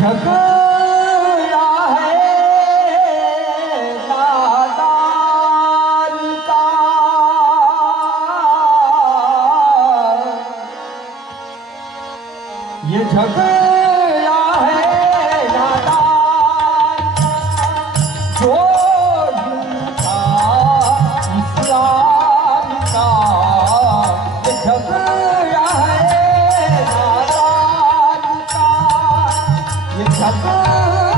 ह झक है या झगार झक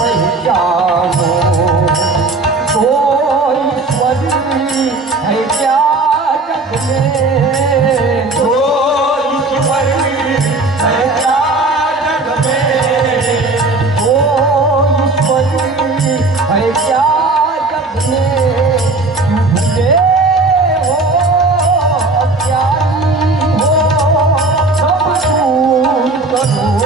पहचानो Oh.